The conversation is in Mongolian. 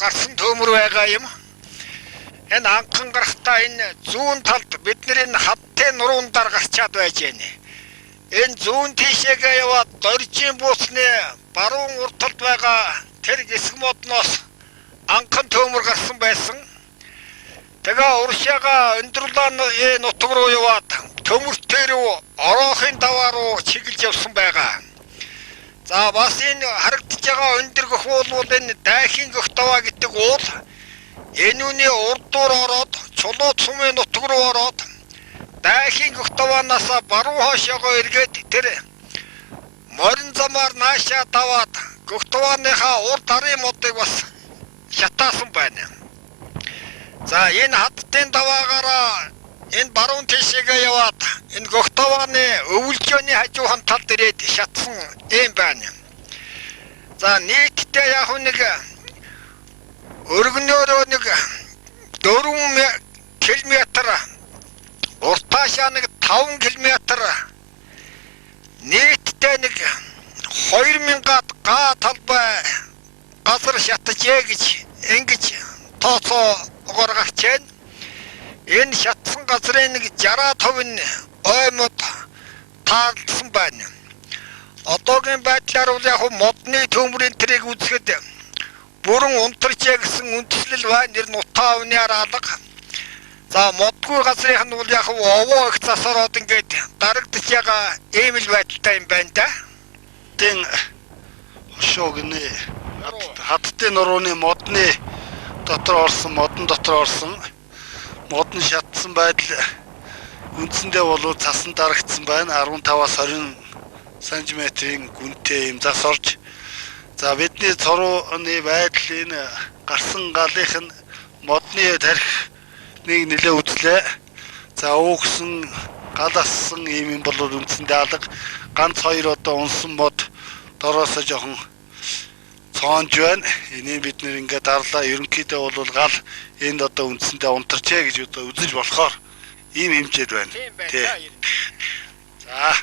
гарсан төмөр байгаа юм. Энэ анхан гарахтаа энэ зүүн талд бидний хаттай нуруундар гарчаад байж байна. Энэ зүүн тишээгээ яваад доржийн буусны баруун урд талд байгаа тэр гисэг модноос анхан төмөр гарсан байсан. Тэгээ уршаага өндөрлөн нутг руу яваад төмөртөө рүү ороохын даваа руу чиглэж явсан байгаа. За бас энэ харагдаж байгаа өндөр гөх уул энэ дайхийн гөх даваа гэдэг уул энэ үний урдуур ороод чулууд сумын нутг руу ороод дайхийн гөх даваанаас баруун хоошоогоо эргээд тэр морин замаар наашаа даваад гөх давааныхаа урд арын модыг бас шатаасан байна. За энэ хаттын даваагаараа энэ баруун тишээгээ яваад энэ гөх давааны өвөлжөөний хажуухан талд ирээд шатсан юм байна. За нийтдээ яг нэг өргөнөөрөө нэг 4 км уртаашаа нэг 5 км нийтдээ нэг 2000 га талбай газар шатжээ гэж ингэж тооцоо гаргаж байна. Энэ шатсан газрын нэг 60% нь оймод таалсан байна. Одоогийн байдлаар бол яг модны төмрийн тэрийг үзэхэд бүрэн унтарчээ гэсэн үндслэл байна. Нэр нь утаа өвнөр алга. За модгүй газрынх нь бол яг овоо их засараад ингээд дарагдж байгаа ийм л байдалтай юм байна да. Тэн хошоогны хаттын нурууны модны дотор орсон, модон дотор орсон. Мод нь шатсан байдал үндсэндээ бол цасан дарагдсан байна. 15-аас 20 см-ийн гүнтэй юм зас орж. За бидний цорууны байдал энэ гарсан галынх нь модны тархиныг нэлээ үзлээ. За уугсан гал ассан юм бол үндсэндээ алга. Ганц хоёр одоо унсан мод дороосоо жоохон цоонж байна. Энийг бид нэр ингээд дарлаа. Ерөнхийдөө бол гал энд одоо үндсэндээ унтарчээ гэж одоо үзэж болохоор ийм хэмжээд байна. Тийм байна. За